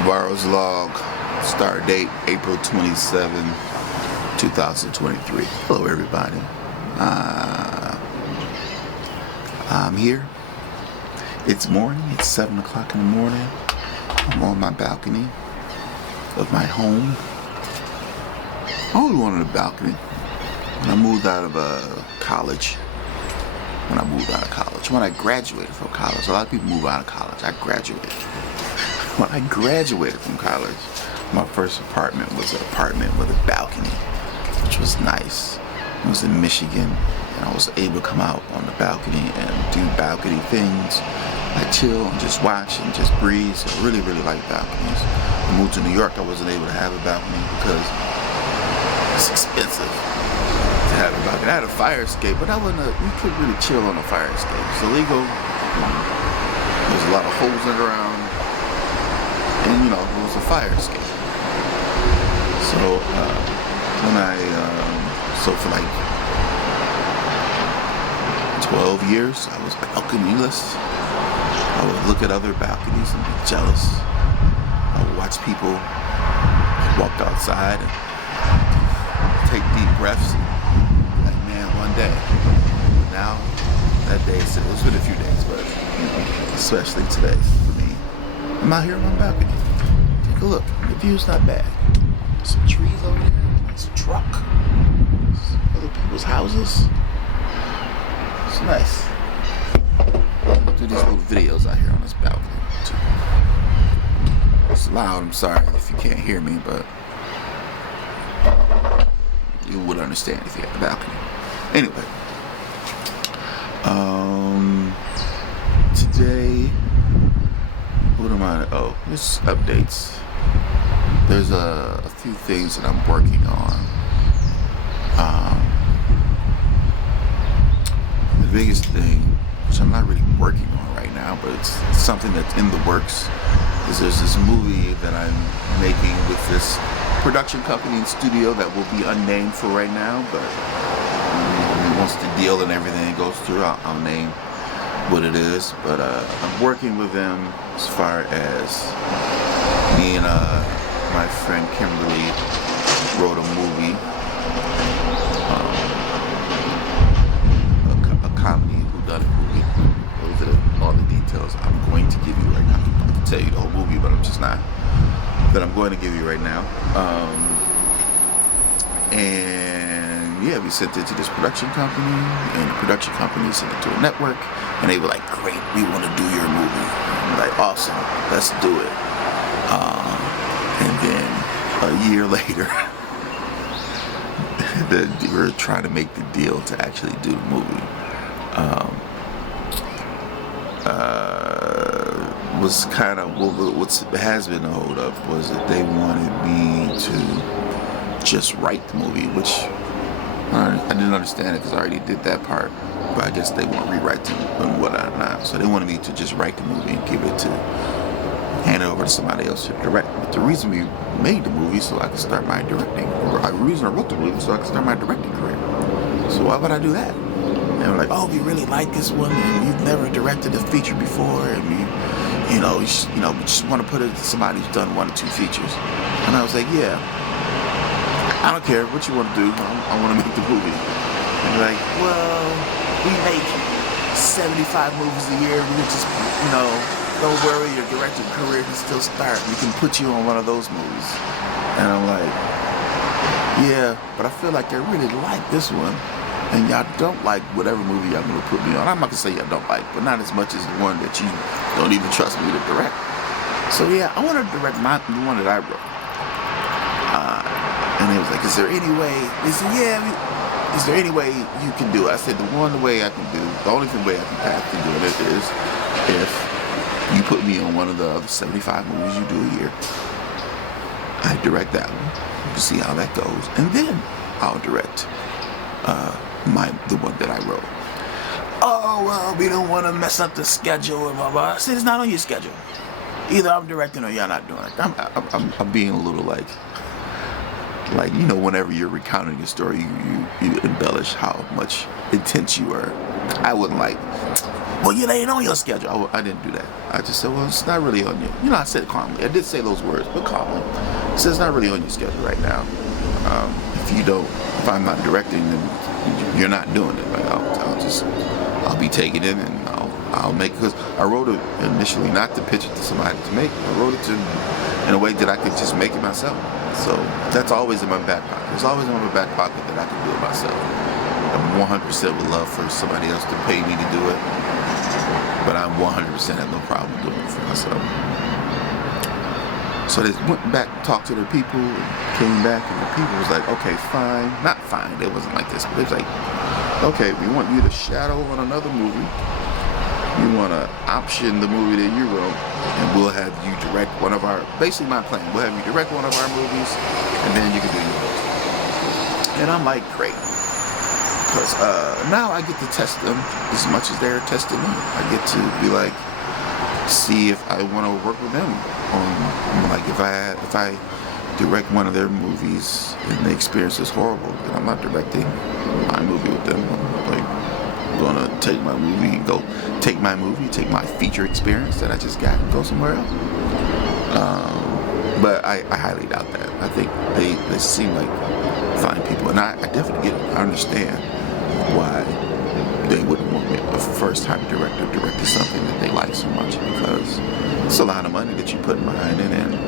Navarro's log, star date April 27, 2023. Hello everybody. I'm here. It's morning. It's 7 o'clock in the morning. I'm on my balcony of my home. I always wanted a balcony. When I moved out of college. When I graduated from college. A lot of people move out of college. I graduated. When I graduated from college, my first apartment was an apartment with a balcony, which was nice. It was in Michigan, and I was able to come out on the balcony and do balcony things. I chill and just watch and just breathe. So I really, really like balconies. I moved to New York, I wasn't able to have a balcony because it's expensive to have a balcony. I had a fire escape, but you couldn't really chill on a fire escape. It's illegal. There's a lot of holes in the ground. And it was a fire escape. So for like 12 years, I was balconyless. I would look at other balconies and be jealous. I would watch people walk outside and take deep breaths. Like, man, one day. Now, that day, it's been a few days, but especially today for me. I'm out here on my balcony. Take a look. The view's not bad. Some trees over there. It's a truck. Other people's houses. It's nice. I'll do these little videos out here on this balcony too. It's loud. I'm sorry if you can't hear me, but you would understand if you had a balcony. Anyway, today. What am I? Oh, it's updates. There's a few things that I'm working on. The biggest thing, which I'm not really working on right now, but it's something that's in the works, is there's this movie that I'm making with this production company and studio that will be unnamed for right now, but once the deal and everything goes through, I'll name what it is. But I'm working with them as far as me and my friend Kimberly wrote a movie, a comedy whodunit movie. Those are all the details I'm going to give you right now. I can tell you the whole movie, but I'm just not. That I'm going to give you right now. And yeah, we sent it to this production company, and the production company sent it to a network, and they were like, great, we want to do your movie. I'm like, awesome, let's do it. And then a year later, we were trying to make the deal to actually do the movie. Was kind of what has been a hold up was that they wanted me to just write the movie, which I didn't understand it because I already did that part, but I guess they want rewrites and whatnot. So they wanted me to just write the movie and hand it over to somebody else to direct. But the reason we made the movie so I could start my directing, or the reason I wrote the movie so I could start my directing career. So why would I do that? And they're like, oh, we really like this one, and you've never directed a feature before, and we just want to put it to somebody who's done 1 or 2 features. And I was like, yeah, I don't care what you want to do. I want to make the movie. And they're like, well, we make 75 movies a year. We just, don't worry, your directing career can still start. We can put you on one of those movies. And I'm like, yeah, but I feel like I really like this one. And y'all don't like whatever movie y'all going to put me on. I'm not going to say y'all don't like, but not as much as the one that you don't even trust me to direct. So yeah, I want to direct the one that I wrote. And they was like, is there any way? They said, yeah, is there any way you can do it? I said, the only way I can path to do it is if you put me on one of the other 75 movies you do a year. I direct that one. You see how that goes. And then I'll direct the one that I wrote. Oh, well, we don't want to mess up the schedule and blah, blah. I said, it's not on your schedule. Either I'm directing or you're not doing it. I'm being a little like whenever you're recounting a story, you embellish how much intense you are. I wasn't like, well, you ain't on your schedule. I didn't do that. I just said, well, it's not really on you. I said calmly. I did say those words, but calmly. I said, it's not really on your schedule right now. If I'm not directing, then you're not doing it. Like, I'll be taking it and I'll make, because I wrote it initially not to pitch it to somebody to make. I wrote it in a way that I could just make it myself. So that's always in my back pocket. It's always in my back pocket that I can do it myself. I 100% would love for somebody else to pay me to do it, but I 100% have no problem doing it for myself. So they went back, talked to their people, and came back, and the people was like, okay, fine. Not fine, it wasn't like this, but it was like, okay, we want you to shadow on another movie. We want to option the movie that you wrote, and we'll have you direct one of our, basically my plan, we'll have you direct one of our movies, and then you can do yours. And I'm like, great. Because now I get to test them as much as they're testing me. I get to be like, see if I want to work with them on, like, if I direct one of their movies and the experience is horrible, then I'm not directing my movie with them. I'm like gonna take my movie and go take my feature experience that I just got and go somewhere else. But I highly doubt that. I think they seem like fine people, and I definitely get it. I understand why they wouldn't want me, a first-time director, directing something that they like so much, because it's a lot of money that you put behind it, and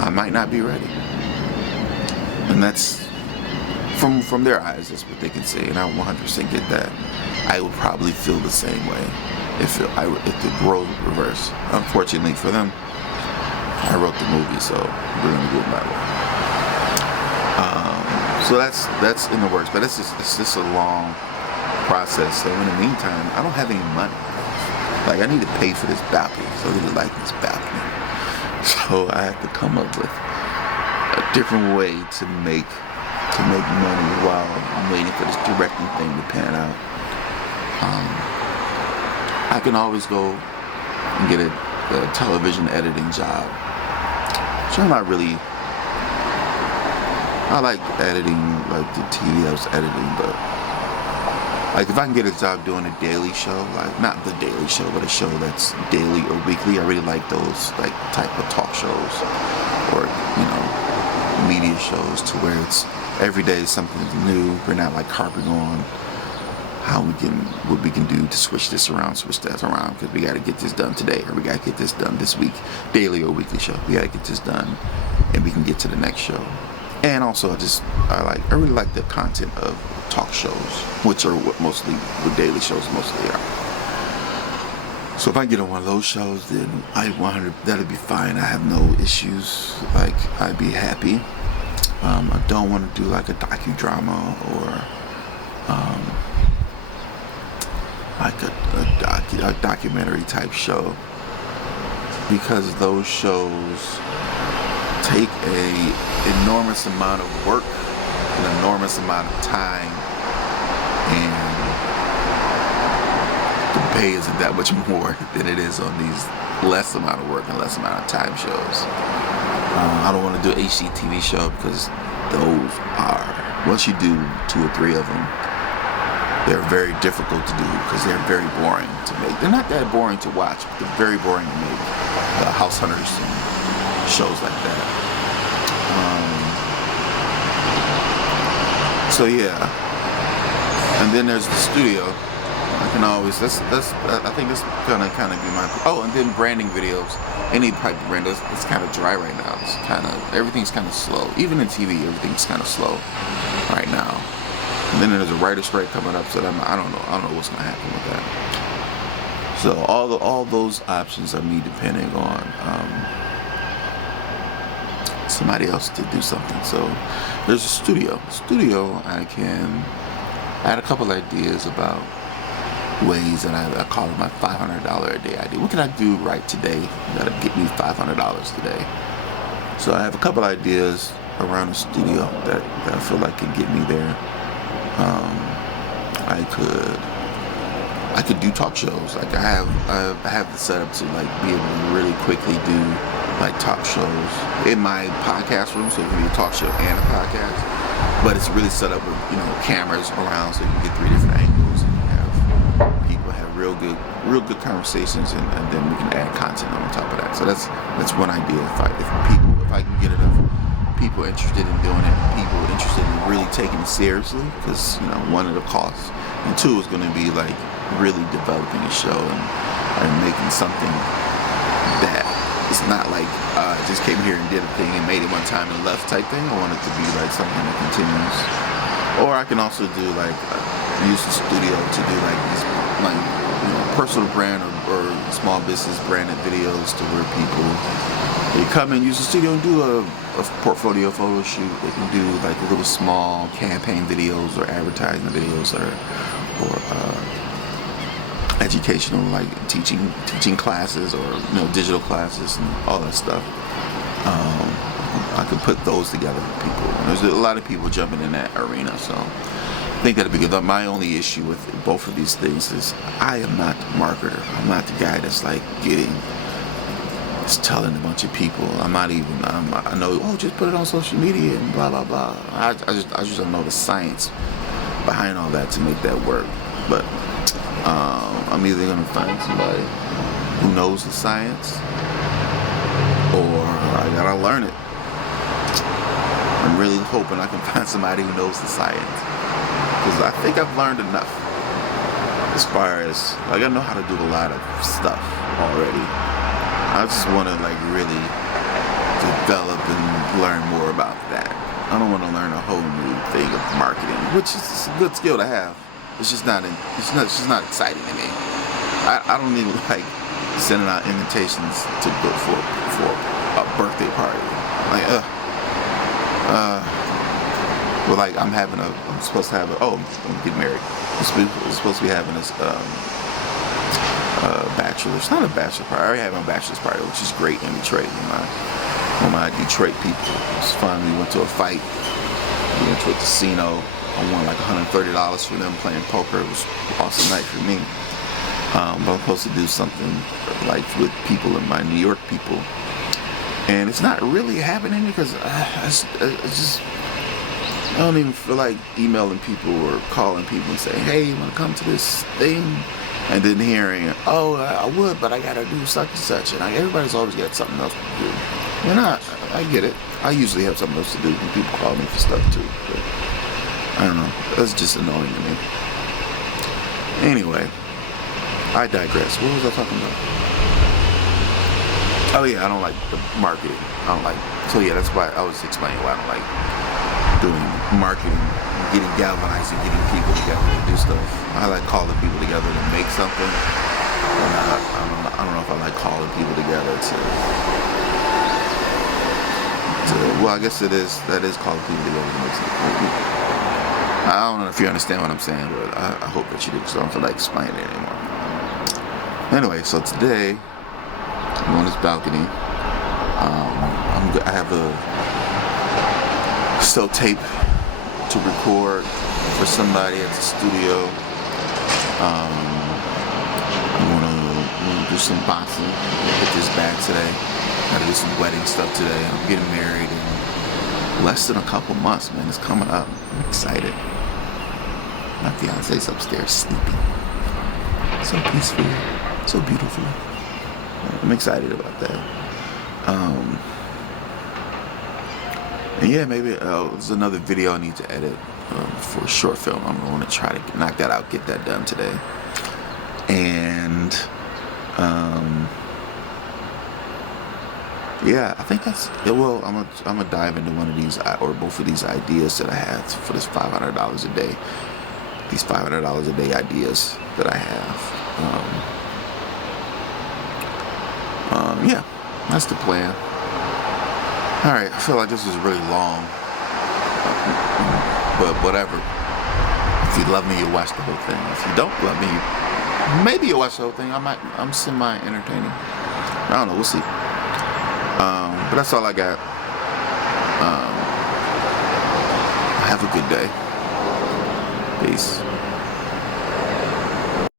I might not be ready. And that's from their eyes, that's what they can say, and I 100% get that. I would probably feel the same way if the role would reverse. Unfortunately for them, I wrote the movie, so we're gonna go my way. So that's in the works, but it's just a long process. So in the meantime, I don't have any money. Like, I need to pay for this balcony, so I really like this balcony. So I have to come up with a different way to make money while I'm waiting for this directing thing to pan out. I can always go and get a television editing job. So I'm not really. I like editing, like the TV I was editing, but like if I can get a job doing a daily show, like not the daily show, but a show that's daily or weekly, I really like those like type of talk shows or media shows to where it's every day something new. We're not like harping on what we can do to switch this around, switch that around, because we got to get this done today, or we got to get this done this week, daily or weekly show. We got to get this done, and we can get to the next show. And also, I really like the content of talk shows, which are what daily shows mostly are. So if I get on one of those shows, then that'd be fine. I have no issues. Like, I'd be happy. I don't want to do like a docudrama or like a documentary type show, because those shows take an enormous amount of work, an enormous amount of time, and the pay isn't that much more than it is on these less amount of work and less amount of time shows. I don't want to do an HGTV show, because those are, once you do 2 or 3 of them, they're very difficult to do because they're very boring to make. They're not that boring to watch, but they're very boring to make. House Hunters and shows like that. So yeah, and then there's the studio. I can always I think that's gonna kind of be my. Oh, and then branding videos. Any type of brand, it's kind of dry right now. It's everything's kind of slow. Even in TV, everything's kind of slow right now. And then there's a writer's strike coming up, so I don't know what's gonna happen with that. So all those options are me depending on somebody else to do something. So there's a studio. I had a couple ideas about ways, and I call it my $500 a day idea. What can I do right today that'll get me $500 today? So I have a couple ideas around the studio that I feel like can get me there. I could do talk shows. Like I have the setup to like be able to really quickly do like talk shows in my podcast room, so it can be a talk show and a podcast. But it's really set up with cameras around, so you can get 3 different angles, and you have people real good conversations, and then we can add content on top of that. So that's one idea. If I can get enough people interested in doing it, people interested in really taking it seriously, because one of the costs, and two is going to be like really developing a show and making something that it's not like just came here and did a thing and made it one time and left type thing. I want it to be like something that continues. Or I can also do like use the studio to do like these like personal brand or small business branded videos to where people, they come and use the studio and do a portfolio photo shoot. They can do like little small campaign videos or advertising videos or educational, like teaching classes or digital classes and all that stuff. I could put those together with people. And there's a lot of people jumping in that arena, so I think that'd be good. My only issue with both of these things is I am not the marketer. I'm not the guy that's like telling a bunch of people. I'm not even. I know. Oh, just put it on social media and blah blah blah. I just don't know the science behind all that to make that work. But I'm either gonna find somebody who knows the science, or I gotta learn it. I'm really hoping I can find somebody who knows the science, because I think I've learned enough as far as like I know how to do a lot of stuff already. I just want to like really develop and learn more about that. I don't want to learn a whole new thing of marketing, which is a good skill to have. It's just not exciting to me. I don't even like sending out invitations to go for a birthday party. Like well, like I'm supposed to have I'm getting married. I'm supposed to be having this bachelor. It's not a bachelor party. I already had my bachelor's party, which is great in Detroit. With my Detroit people, it was fun. We went to a fight. We went to a casino. I won like $130 for them playing poker. It was an awesome night for me. But I'm supposed to do something like with people in my New York people, and it's not really happening because I don't even feel like emailing people or calling people and saying, hey, you want to come to this thing? And then hearing, oh, I would, but I gotta do such and such. And everybody's always got something else to do. And I get it. I usually have something else to do when people call me for stuff too. But I don't know. That's just annoying to me. Anyway, I digress. What was I talking about? Oh yeah, I don't like the marketing. So yeah, that's why I was explaining why I don't like doing marketing, getting galvanized and getting people together to do stuff. I like calling people together to make something. I don't know if I like calling people together to well, I guess that is calling people together to make something. I don't know if you understand what I'm saying, but I hope that you do, because I don't feel like explaining it anymore. Anyway, so today I'm on this balcony. I have a still tape to record for somebody at the studio. I'm gonna do some boxing. Hit this bag today. Gotta do some wedding stuff today. I'm getting married in less than a couple months, man. It's coming up. I'm excited. My fiance's upstairs sleeping. So peaceful, so beautiful. I'm excited about that. And yeah, maybe there's another video I need to edit for a short film. I'm going to try to knock that out, get that done today. And yeah, I think that's it. Well, I'm gonna dive into one of these or both of these ideas that I have for this $500 a day. These $500 a day ideas that I have. Yeah, that's the plan. Alright, I feel like this is really long, but whatever. If you love me, you'll watch the whole thing. If you don't love me, maybe you'll watch the whole thing. I'm semi-entertaining. I don't know, we'll see. But that's all I got. Have a good day. Peace.